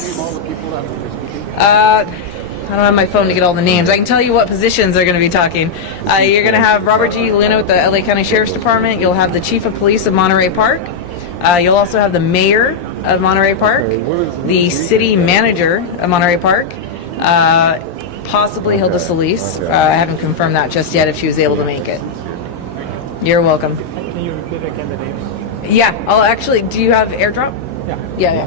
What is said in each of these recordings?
names. I don't have my phone to get all the names. I can tell you what positions they're going to be talking. You're going to have Robert G. Luna with the LA County Sheriff's Department. You'll have the Chief of Police of Monterey Park. You'll also have the Mayor of Monterey Park, the City Manager of Monterey Park, possibly Hilda Solis. I haven't confirmed that just yet if she was able to make it. You're welcome. Can you repeat again the names? Yeah, I'll actually, do you have AirDrop? Yeah. Yeah.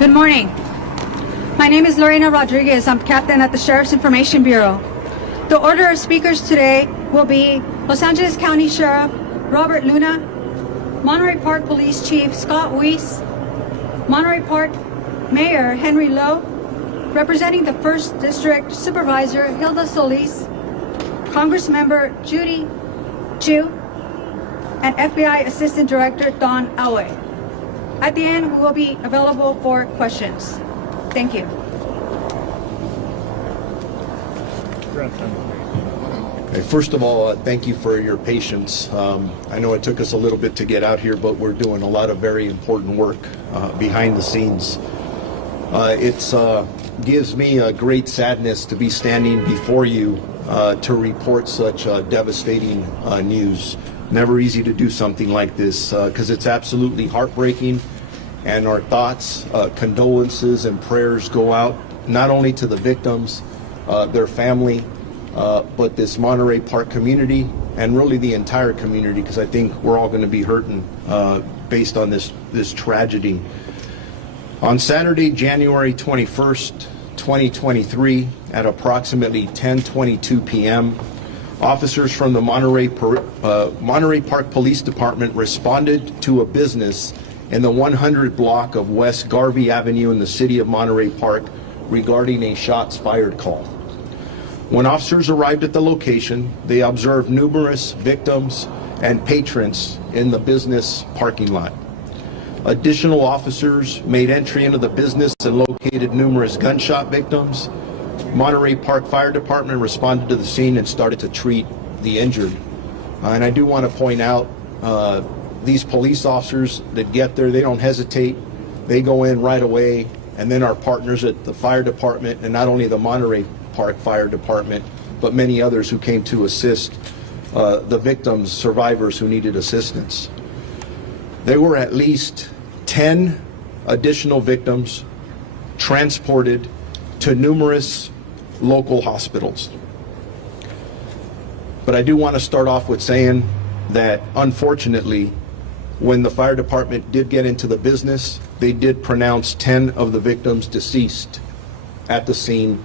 Good morning. My name is Lorena Rodriguez. I'm captain at the Sheriff's Information Bureau. The order of speakers today will be Los Angeles County Sheriff Robert Luna, Monterey Park Police Chief Scott Weiss, Monterey Park Mayor Henry Lowe, representing the 1st District Supervisor Hilda Solis, Congressmember Judy Chu, and FBI Assistant Director Don Elway. At the end, we will be available for questions. Thank you. Okay, first of all, thank you for your patience. I know it took us a little bit to get out here, but we're doing a lot of very important work behind the scenes. It gives me a great sadness to be standing before you to report such devastating news. Never easy to do something like this because it's absolutely heartbreaking, and our thoughts, condolences, and prayers go out not only to the victims, their family, but this Monterey Park community and really the entire community, because I think we're all going to be hurting based on this tragedy. On Saturday, January 21st, 2023, at approximately 10:22 p.m., officers from the Monterey Park Police Department responded to a business in the 100 block of West Garvey Avenue in the city of Monterey Park regarding a shots fired call. When officers arrived at the location, they observed numerous victims and patrons in the business parking lot. Additional officers made entry into the business and located numerous gunshot victims. Monterey Park Fire Department responded to the scene and started to treat the injured. And I do want to point out, these police officers that get there, they don't hesitate. They go in right away, and then our partners at the fire department, and not only the Monterey Park Fire Department, but many others who came to assist the victims, survivors who needed assistance. There were at least 10 additional victims transported to numerous local hospitals. But I do want to start off with saying that unfortunately, when the fire department did get into the business, they did pronounce 10 of the victims deceased at the scene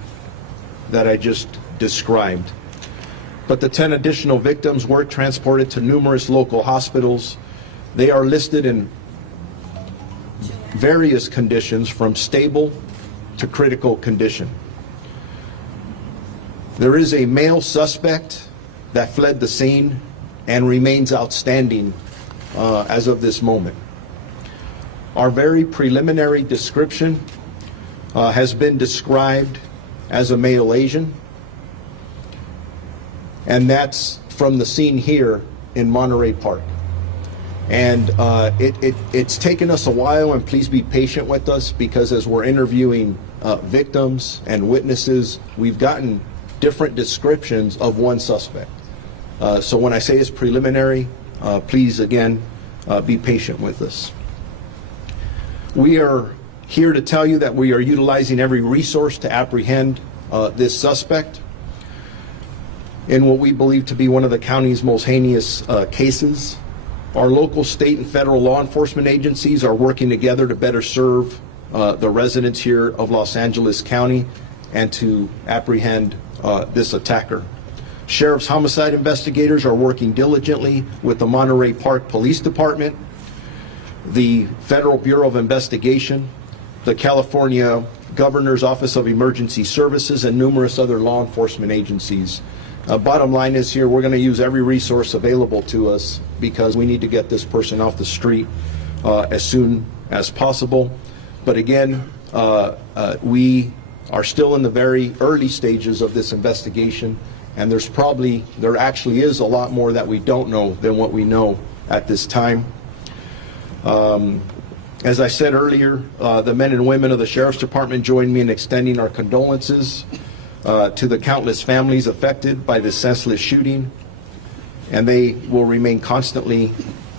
that I just described. But the 10 additional victims were transported to numerous local hospitals. They are listed in various conditions from stable to critical condition. There is a male suspect that fled the scene and remains outstanding as of this moment. Our very preliminary description has been described as a male Asian, and that's from the scene here in Monterey Park. And it's taken us a while, and please be patient with us, because as we're interviewing victims and witnesses, we've gotten different descriptions of one suspect. So when I say it's preliminary, please again be patient with us. We are here to tell you that we are utilizing every resource to apprehend this suspect in what we believe to be one of the county's most heinous cases. Our local, state, and federal law enforcement agencies are working together to better serve the residents here of Los Angeles County and to apprehend this attacker. Sheriff's homicide investigators are working diligently with the Monterey Park Police Department, the Federal Bureau of Investigation, the California Governor's Office of Emergency Services, and numerous other law enforcement agencies. Bottom line is here, we're going to use every resource available to us because we need to get this person off the street as soon as possible. But again, we are still in the very early stages of this investigation, and there actually is a lot more that we don't know than what we know at this time. As I said earlier, the men and women of the Sheriff's Department join me in extending our condolences to the countless families affected by this senseless shooting, and they will remain constantly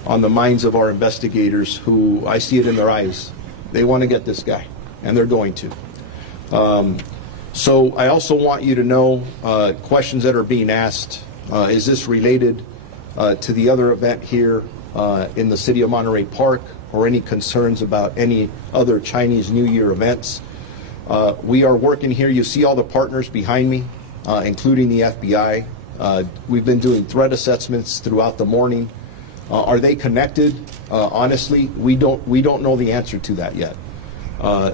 on the minds of our investigators, who I see it in their eyes. They want to get this guy, and they're going to. So I also want you to know questions that are being asked. Is this related to the other event here in the city of Monterey Park, or any concerns about any other Chinese New Year events. We are working here. You see all the partners behind me, including the FBI. We've been doing threat assessments throughout the morning. Are they connected? Honestly, we don't know the answer to that yet.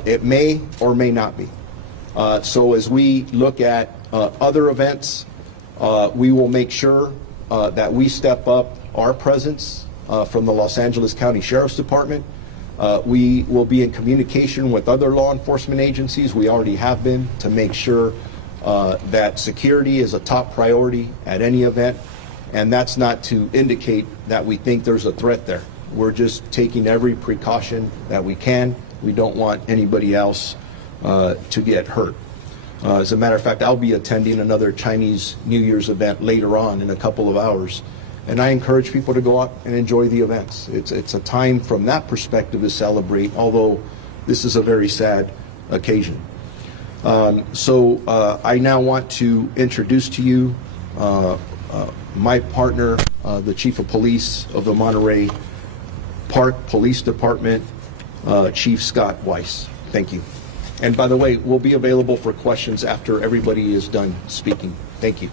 It may or may not be. So as we look at other events, we will make sure that we step up our presence from the Los Angeles County Sheriff's Department. We will be in communication with other law enforcement agencies. We already have been, to make sure that security is a top priority at any event. And that's not to indicate that we think there's a threat there. We're just taking every precaution that we can. We don't want anybody else to get hurt. As a matter of fact, I'll be attending another Chinese New Year's event later on in a couple of hours. And I encourage people to go out and enjoy the events. It's a time from that perspective to celebrate, although this is a very sad occasion. So I now want to introduce to you my partner, the Chief of Police of the Monterey Park Police Department, Chief Scott Weiss. Thank you. And by the way, we'll be available for questions after everybody is done speaking. Thank you.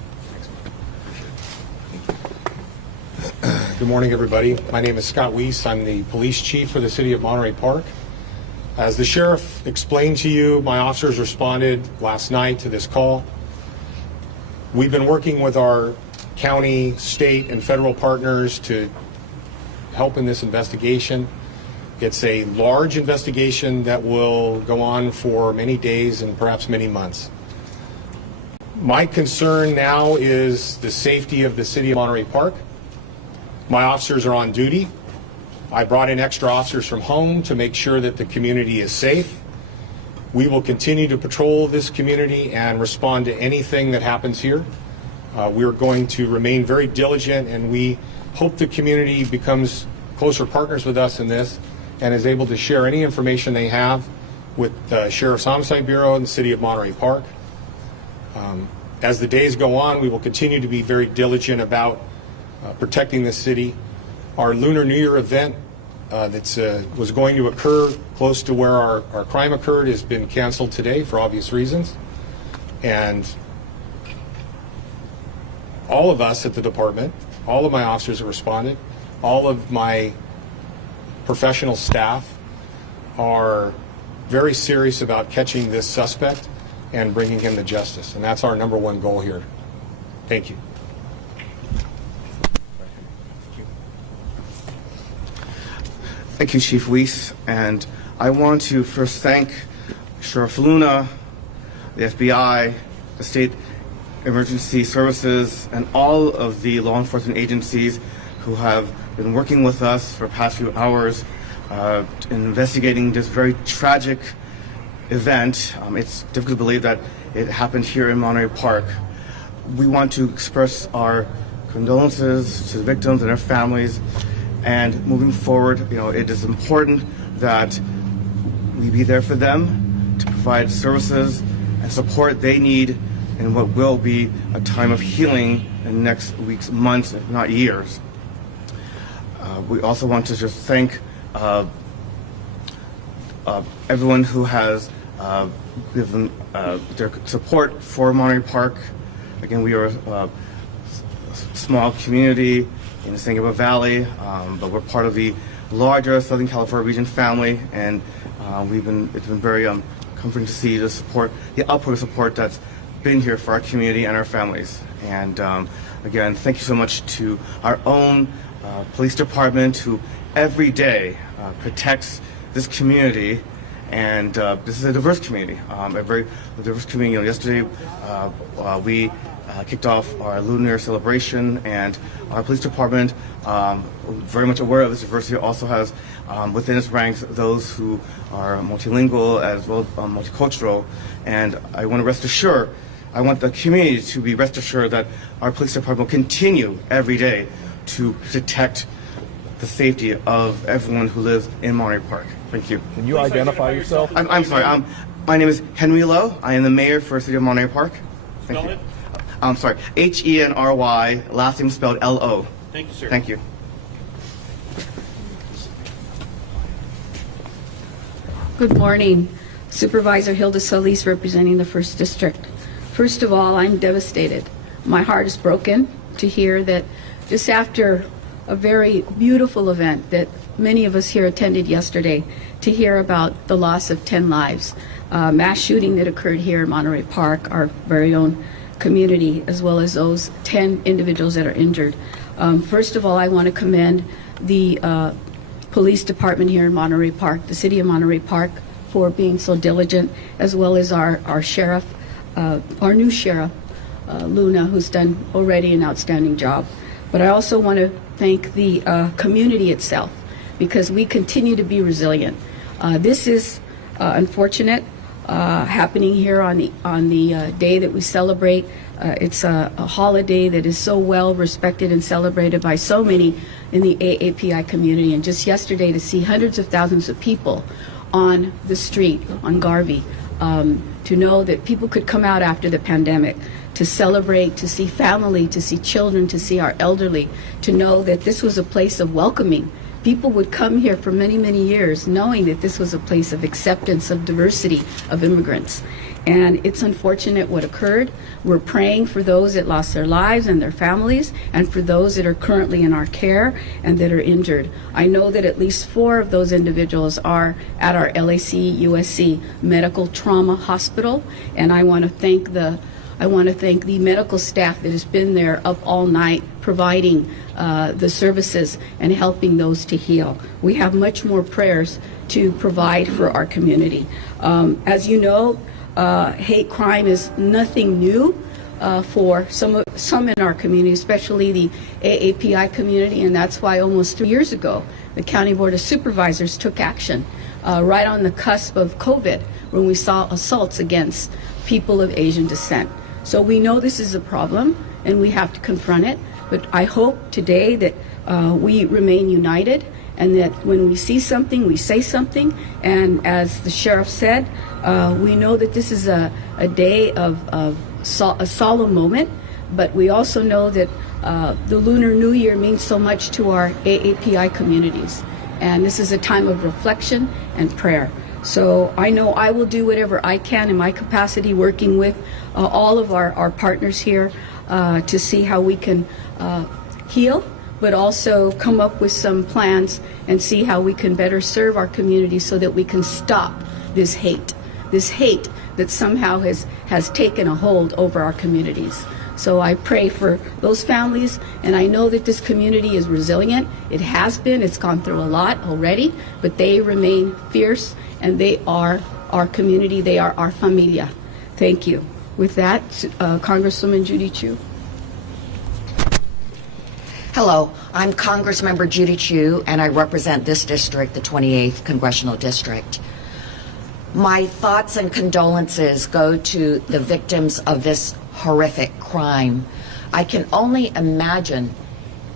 Good morning, everybody. My name is Scott Weiss. I'm the police chief for the city of Monterey Park. As the sheriff explained to you, my officers responded last night to this call. We've been working with our county, state, and federal partners to help in this investigation. It's a large investigation that will go on for many days and perhaps many months. My concern now is the safety of the city of Monterey Park. My officers are on duty. I brought in extra officers from home to make sure that the community is safe. We will continue to patrol this community and respond to anything that happens here. We're going to remain very diligent, and we hope the community becomes closer partners with us in this and is able to share any information they have with the Sheriff's Homicide Bureau and the City of Monterey Park. As the days go on, we will continue to be very diligent about protecting the city. Our Lunar New Year event that was going to occur close to where our crime occurred has been canceled today for obvious reasons. And all of us at the department, all of my officers have responded, all of my professional staff are very serious about catching this suspect and bringing him to justice. And that's our number one goal here. Thank you. Thank you, Chief Weiss. And I want to first thank Sheriff Luna, the FBI, the State Emergency Services, and all of the law enforcement agencies who have been working with us for the past few hours in investigating this very tragic event. It's difficult to believe that it happened here in Monterey Park. We want to express our condolences to the victims and their families. And moving forward, it is important that we be there for them to provide services and support they need in what will be a time of healing in the next weeks, months, if not years. We also want to just thank everyone who has given their support for Monterey Park. Again, we are a small community in the San Gabriel Valley, but we're part of the larger Southern California region family, and it's been very comforting to see the support, the output of support that's been here for our community and our families. And again, thank you so much to our own police department, who every day protects this community. And this is a diverse community, a very diverse community. Yesterday, we kicked off our Lunar New Year celebration, and our police department, very much aware of this diversity, also has within its ranks those who are multilingual as well as multicultural. And I want the community to be rest assured that our police department will continue every day to protect the safety of everyone who lives in Monterey Park. Thank you. Can you identify yourself? I'm sorry. My name is Henry Lowe. I am the mayor for the city of Monterey Park. Thank you. I'm sorry. Henry, last name spelled Lo. Thank you, sir. Thank you. Good morning. Supervisor Hilda Solis representing the 1st District. First of all, I'm devastated. My heart is broken to hear that just after a very beautiful event that many of us here attended yesterday, to hear about the loss of 10 lives, mass shooting that occurred here in Monterey Park, our very own community, as well as those 10 individuals that are injured. First of all, I want to commend the police department here in Monterey Park, the city of Monterey Park, for being so diligent, as well as our sheriff, our new sheriff, Luna, who's done already an outstanding job. But I also want to thank the community itself, because we continue to be resilient. This is unfortunate, happening here on the day that we celebrate. It's a holiday that is so well respected and celebrated by so many in the AAPI community. And just yesterday, to see hundreds of thousands of people on the street, on Garvey, to know that people could come out after the pandemic to celebrate, to see family, to see children, to see our elderly, to know that this was a place of welcoming. People would come here for many, many years knowing that this was a place of acceptance, of diversity, of immigrants. And it's unfortunate what occurred. We're praying for those that lost their lives and their families, and for those that are currently in our care and that are injured. I know that at least 4 of those individuals are at our LAC USC Medical Trauma Hospital, and I want to thank the medical staff that has been there up all night providing the services and helping those to heal. We have much more prayers to provide for our community. As you know, hate crime is nothing new for some in our community, especially the AAPI community, and that's why almost 3 years ago the County Board of Supervisors took action right on the cusp of COVID, when we saw assaults against people of Asian descent. So we know this is a problem and we have to confront it, but I hope today that we remain united, and that when we see something, we say something. And as the sheriff said, we know that this is a day of a solemn moment, but we also know that the Lunar New Year means so much to our AAPI communities. And this is a time of reflection and prayer. So I know I will do whatever I can in my capacity, working with all of our partners here to see how we can heal, but also come up with some plans and see how we can better serve our community so that we can stop this hate that somehow has taken a hold over our communities. So I pray for those families, and I know that this community is resilient. It has been, it's gone through a lot already, but they remain fierce, and they are our community, they are our familia. Thank you. With that, Congresswoman Judy Chu. Hello, I'm Congressmember Judy Chu, and I represent this district, the 28th Congressional District. My thoughts and condolences go to the victims of this horrific crime. I can only imagine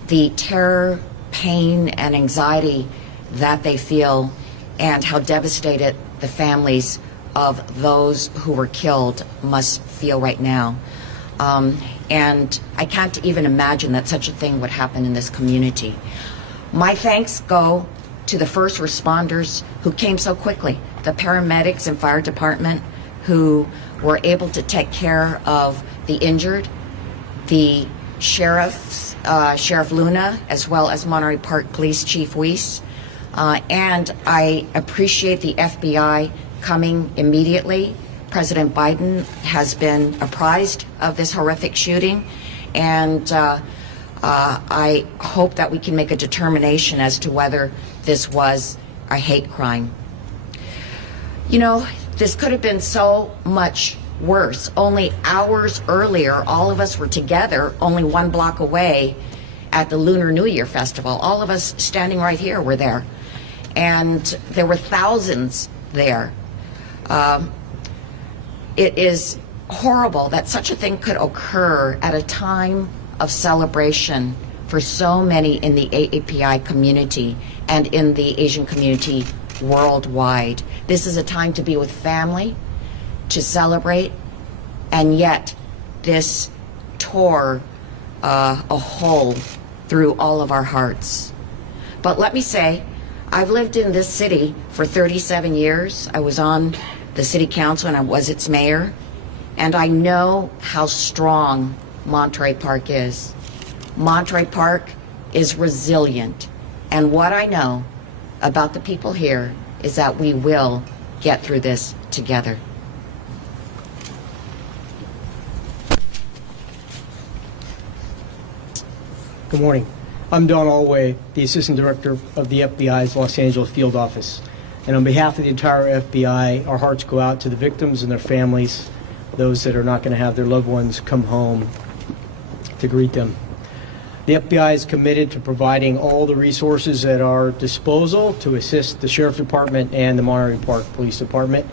the terror, pain, and anxiety that they feel, and how devastated the families of those who were killed must feel right now. And I can't even imagine that such a thing would happen in this community. My thanks go to the first responders who came so quickly, the paramedics and fire department who were able to take care of the injured, the sheriffs, Sheriff Luna, as well as Monterey Park Police Chief Weiss. And I appreciate the FBI coming immediately. President Biden has been apprised of this horrific shooting, and I hope that we can make a determination as to whether this was a hate crime. You know, this could have been so much worse. Only hours earlier, all of us were together, only 1 block away, at the Lunar New Year festival. All of us standing right here were there, and there were thousands there. It is horrible that such a thing could occur at a time of celebration for so many in the AAPI community and in the Asian community worldwide. This is a time to be with family, to celebrate, and yet this tore a hole through all of our hearts. But let me say, I've lived in this city for 37 years. I was on the city council and I was its mayor. And I know how strong Monterey Park is. Monterey Park is resilient. And what I know about the people here is that we will get through this together. Good morning. I'm Don Alway, the Assistant Director of the FBI's Los Angeles Field Office. And on behalf of the entire FBI, our hearts go out to the victims and their families, those that are not going to have their loved ones come home to greet them. The FBI is committed to providing all the resources at our disposal to assist the Sheriff Department and the Monterey Park Police Department.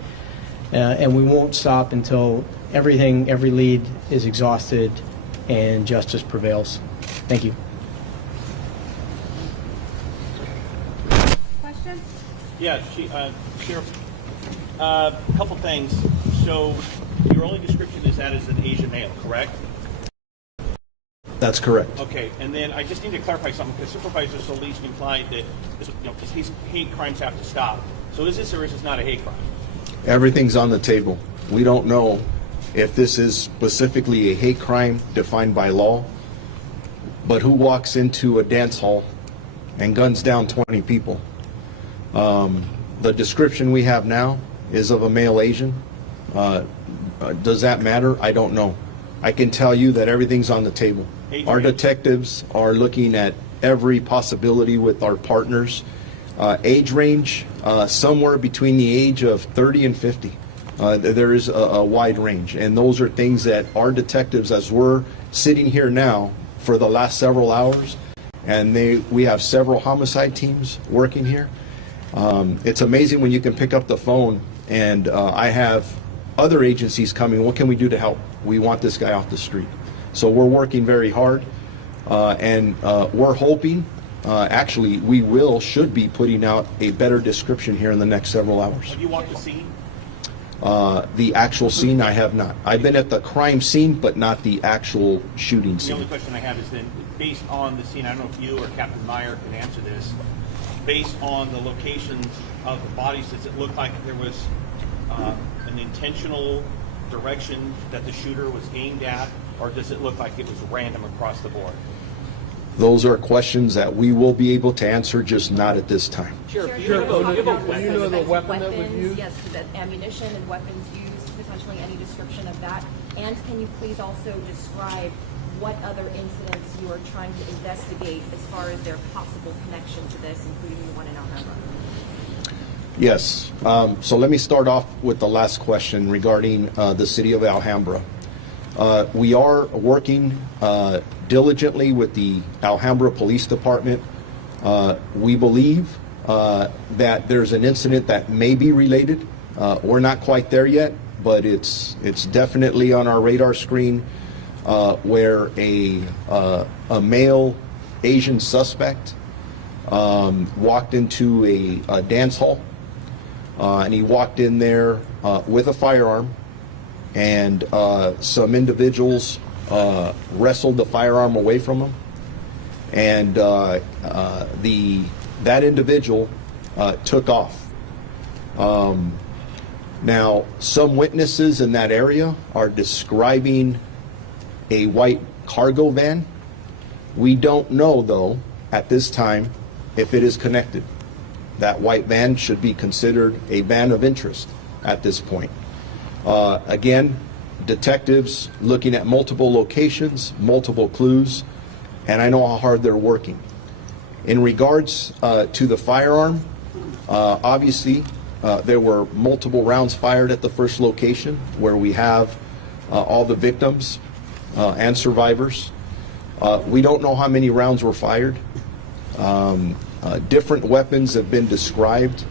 And we won't stop until every lead is exhausted and justice prevails. Thank you. Question? Yeah, Sheriff, a couple things. So your only description is that as an Asian male, correct? That's correct. Okay, and then I just need to clarify something because Supervisor Solis implied that these hate crimes have to stop. So is this or is this not a hate crime? Everything's on the table. We don't know if this is specifically a hate crime defined by law, but who walks into a dance hall and guns down 20 people? The description we have now is of a male Asian. Does that matter? I don't know. I can tell you that everything's on the table. Our detectives are looking at every possibility with our partners. Age range, somewhere between the age of 30 and 50. There is a wide range, and those are things that our detectives, as we're sitting here now for the last several hours, and we have several homicide teams working here. It's amazing when you can pick up the phone and I have other agencies coming. What can we do to help? We want this guy off the street. So we're working very hard, and we're hoping, actually, we should be putting out a better description here in the next several hours. Have you walked the scene? The actual scene, I have not. I've been at the crime scene, but not the actual shooting The only scene. question I have is then, based on the scene, I don't know if you or Captain Meyer can answer this, based on the locations of the bodies, does it look like there was an intentional direction that the shooter was aimed at, or does it look like it was random across the board? Those are questions that we will be able to answer, just not at this time. Sure. You know the weapon that was used? Yes, the ammunition and weapons used, potentially any description of that. And can you please also describe what other incidents you are trying to investigate as far as their possible connection to this, including the one in Alhambra? Yes. So let me start off with the last question regarding the city of Alhambra. We are working diligently with the Alhambra Police Department. We believe that there's an incident that may be related. We're not quite there yet, but it's definitely on our radar screen, where a male Asian suspect walked into a dance hall, and he walked in there with a firearm, and some individuals wrestled the firearm away from him, and that individual took off. Now, some witnesses in that area are describing a white cargo van. We don't know, though, at this time, if it is connected. That white van should be considered a van of interest at this point. Again, detectives looking at multiple locations, multiple clues, and I know how hard they're working. In regards to the firearm, obviously there were multiple rounds fired at the first location where we have all the victims and survivors. We don't know how many rounds were fired. Different weapons have been described.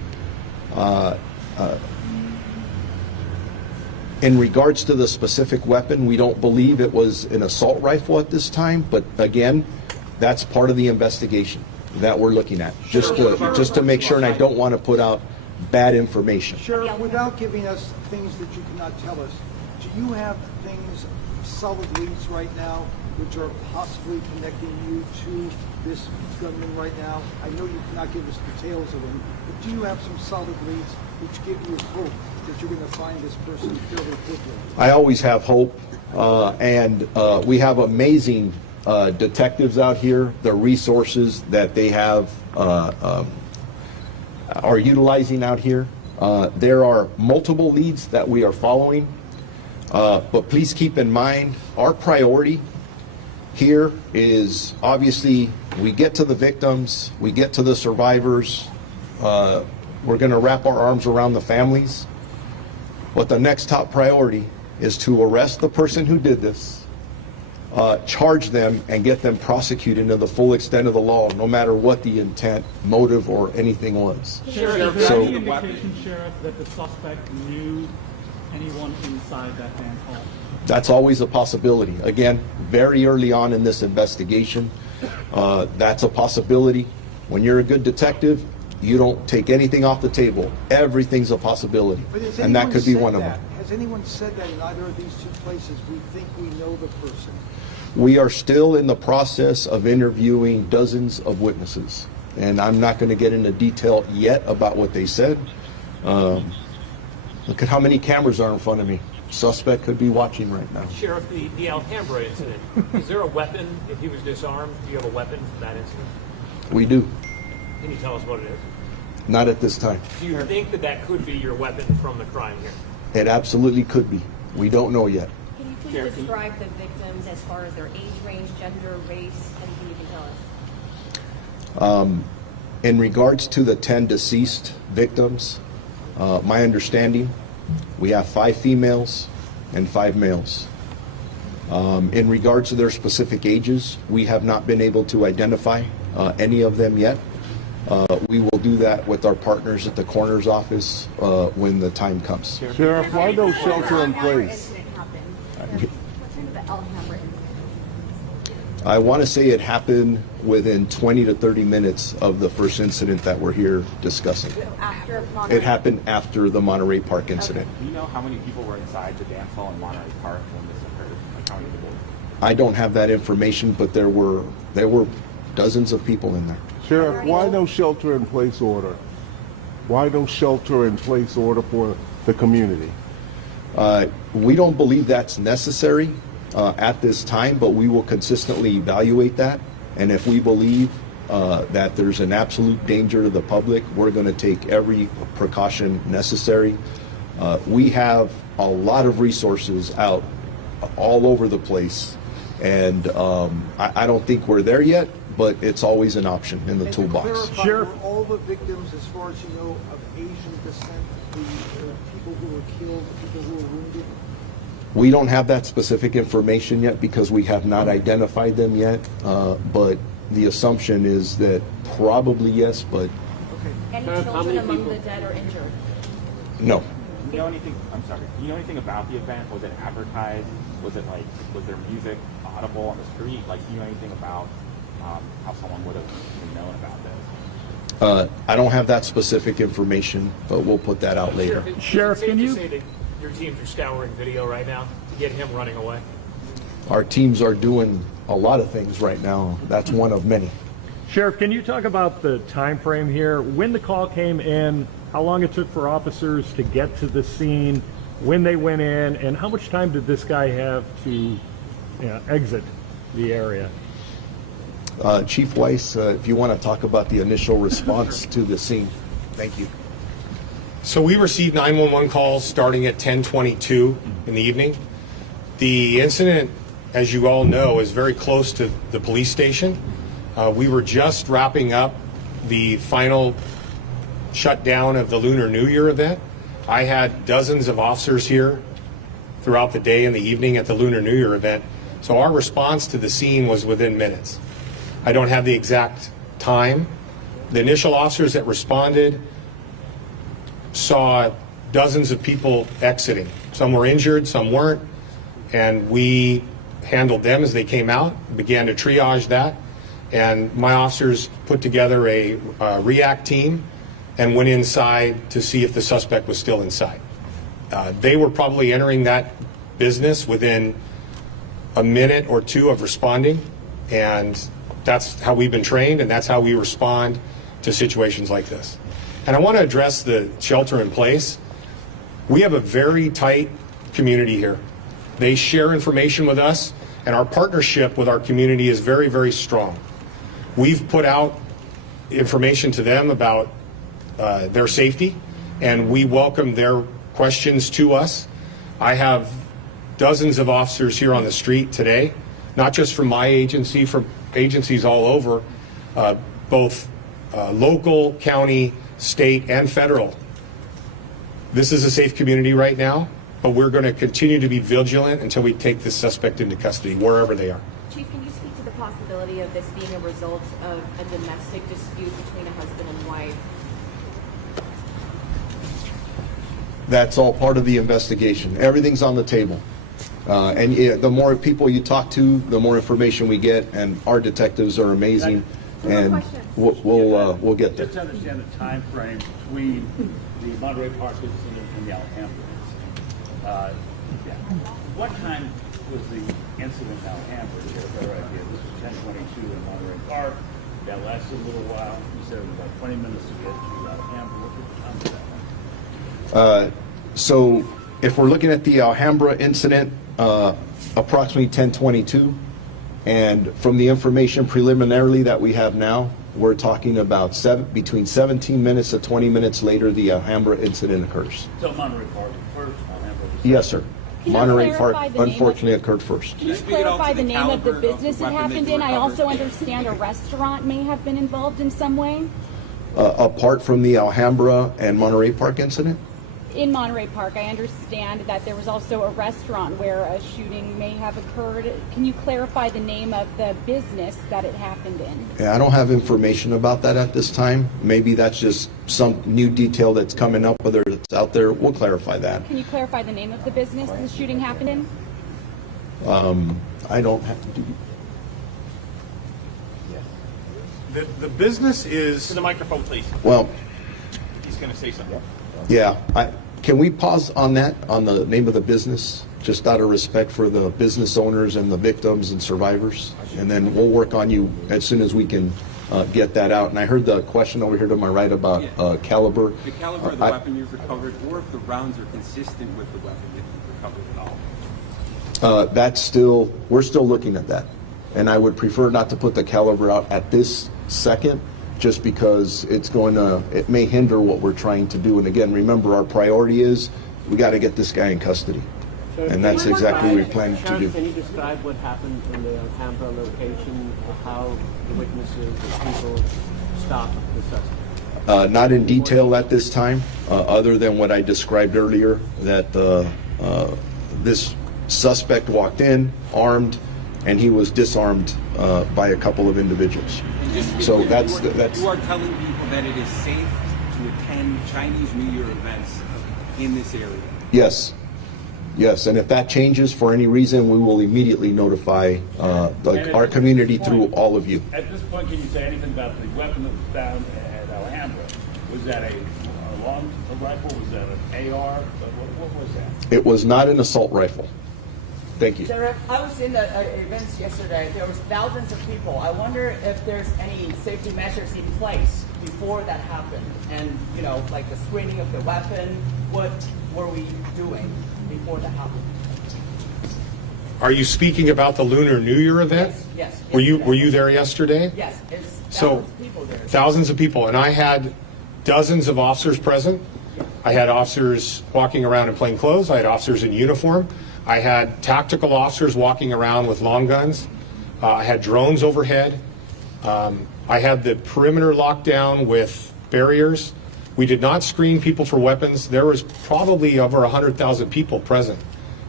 In regards to the specific weapon, we don't believe it was an assault rifle at this time, but again, that's part of the investigation that we're looking at, just to make sure, and I don't want to put out bad information. Sheriff, without giving us things that you cannot tell us, do you have things, solid leads right now, which are possibly connecting you to this gunman right now? I know you cannot give us details of them, but do you have some solid leads which give you hope that you're going to find this person fairly quickly? I always have hope, and we have amazing detectives out here. The resources that they have are utilizing out here. There are multiple leads that we are following, but please keep in mind our priority here is obviously we get to the victims, we get to the survivors, we're going to wrap our arms around the families, but the next top priority is to arrest the person who did this, charge them, and get them prosecuted to the full extent of the law, no matter what the intent, motive, or anything was. Sheriff, is there So- any indication, Sheriff, that the suspect knew anyone inside that dance hall? That's always a possibility. Again, very early on in this investigation, that's a possibility. When you're a good detective, you don't take anything off the table. Everything's a possibility, But has and that anyone could be said one of that? them. Has anyone said that in either of these two places, we think we know the person? We are still in the process of interviewing dozens of witnesses, and I'm not going to get into detail yet about what they said. Look at how many cameras are in front of me. Suspect could be watching right now. Sheriff, the Alhambra incident, is there a weapon, if he was disarmed, do you have a weapon from that incident? We do. Can you tell us what it is? Not at this time. Do you think that that could be your weapon from the crime here? It absolutely could be. We don't know yet. Can you please describe the victims as far as their age range, gender, race, anything you can tell us? In regards to the 10 deceased victims, my understanding, we have 5 females and 5 males. In regards to their specific ages, we have not been able to identify any of them yet. We will do that with our partners at the coroner's office when the time comes. Sheriff, why no shelter in place? What time did the Alhambra incident? I want to say it happened within 20 to 30 minutes of the first incident that we're here discussing. After Monterey? It happened after the Monterey Park incident. Do you know how many people were inside the dance hall in Monterey Park when this occurred? Like how many people? I don't have that information, but there were dozens of people in there. Sheriff, why no shelter in place order? Why no shelter in place order for the community? We don't believe that's necessary at this time, but we will consistently evaluate that. And if we believe that there's an absolute danger to the public, we're going to take every precaution necessary. We have a lot of resources out all over the place, and I don't think we're there yet, but it's always an option in the toolbox. Sheriff, were all the victims, as far as you know, of Asian descent, the people who were killed, the people who were wounded? We don't have that specific information yet because we have not identified them yet, but the assumption is that probably yes, but Any children among the dead or injured? no. Do you know anything? I'm sorry. Do you know anything about the event? Was it advertised? Was it like? Was there music audible on the street? Like, do you know anything about how someone would have even known about this? I don't have that specific information, but we'll put that out later. Sheriff, can you say that your teams are scouring video right now to get him running away? Our teams are doing a lot of things right now. That's one of many. Sheriff, can you talk about the time frame here? When the call came in, how long it took for officers to get to the scene, when they went in, and how much time did this guy have to exit the area? Chief Weiss, if you want to talk about the initial response to the scene. Thank you. So we received 911 calls starting at 10:22 in the evening. The incident, as you all know, is very close to the police station. We were just wrapping up the final shutdown of the Lunar New Year event. I had dozens of officers here throughout the day and the evening at the Lunar New Year event. So our response to the scene was within minutes. I don't have the exact time. The initial officers that responded saw dozens of people exiting. Some were injured, some weren't, and we handled them as they came out, began to triage that, and my officers put together a REACT team and went inside to see if the suspect was still inside. They were probably entering that business within a minute or two of responding, and that's how we've been trained, and that's how we respond to situations like this. And I want to address the shelter in place. We have a very tight community here. They share information with us, and our partnership with our community is very, very strong. We've put out information to them about their safety, and we welcome their questions to us. I have dozens of officers here on the street today, not just from my agency, from agencies all over, both local, county, state, and federal. This is a safe community right now, but we're going to continue to be vigilant until we take this suspect into custody, wherever they are. Chief, can you speak to the possibility of this being a result of a domestic dispute between a husband and wife? That's all part of the investigation. Everything's on the table. And yeah, the more people you talk to, the more information we get, and our detectives are amazing, and we'll get there. Just to understand the time frame between the Monterey Park incident and the Alhambra incident. What time was the incident in Alhambra? You have a better idea. This was 10:22 in Monterey Park. That lasted a little while. You said it was about 20 minutes to get to Alhambra. What was the time of that? So if we're looking at the Alhambra incident, approximately 10:22, and from the information preliminarily that we have now, we're talking about between 17 minutes to 20 minutes later, the Alhambra incident occurs. So Monterey Park first, Alhambra was Yes, sir. Can you Monterey clarify Park the name unfortunately occurred first. Can you clarify the name of the business it happened in? I also understand a restaurant may have been involved in some way Apart from the Alhambra and Monterey Park incident? in Monterey Park. I understand that there was also a restaurant where a shooting may have occurred. Can you clarify the name of the business that it happened in? Yeah, I don't have information about that at this time. Maybe that's just some new detail that's coming up, whether it's out there. We'll clarify that. Can you clarify the name of the business the shooting happened in? I don't have to do. The business is... To the microphone, please. Well, He's going to say something. yeah. Can we pause on that, on the name of the business, just out of respect for the business owners and the victims and survivors? And then we'll work on you as soon as we can get that out. And I heard the question over here to my right about caliber. The caliber of the weapon you've recovered, or if the rounds are consistent with the weapon that you've recovered at all? We're still looking at that. And I would prefer not to put the caliber out at this second, just because it may hinder what we're trying to do. And again, remember, our priority is we got to get this guy in custody. And that's exactly what we plan to do. Can you describe what happened in the Alhambra location, how the witnesses and people stopped the suspect? Not in detail at this time, other than what I described earlier, that this suspect walked in armed, and he was disarmed by a couple of individuals. So that's you are telling people that it is safe to attend Chinese New Year events in this area. Yes, and if that changes for any reason, we will immediately notify our community through all of you. At this point, can you say anything about the weapon that was found at Alhambra? Was that a long rifle? Was that an AR? What was that? It was not an assault rifle. Thank you. Sheriff, I was in the events yesterday. There was thousands of people. I wonder if there's any safety measures in place before that happened. And, like the screening of the weapon, what were we doing before that happened? Are you speaking about the Lunar New Year event? Yes. Were you there yesterday? Yes. It's So, thousands of people there. thousands of people, and I had dozens of officers present. I had officers walking around in plain clothes. I had officers in uniform. I had tactical officers walking around with long guns. I had drones overhead. I had the perimeter locked down with barriers. We did not screen people for weapons. There was probably over 100,000 people present,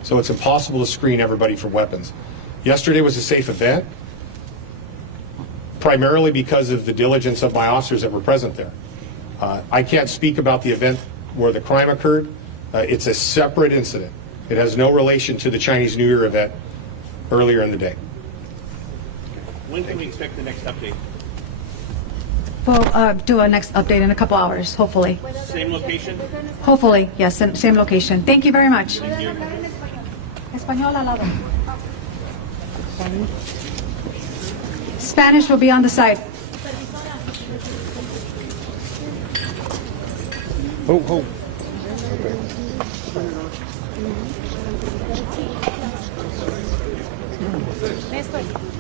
so it's impossible to screen everybody for weapons. Yesterday was a safe event, primarily because of the diligence of my officers that were present there. I can't speak about the event where the crime occurred. It's a separate incident. It has no relation to the Chinese New Year event earlier in the day. When can we expect the next update? We'll do a next update in a couple hours, hopefully. Same location? Hopefully, yes, same location. Thank you very much. Thank you. Español al lado. Spanish will be on the side. Ho. Next question.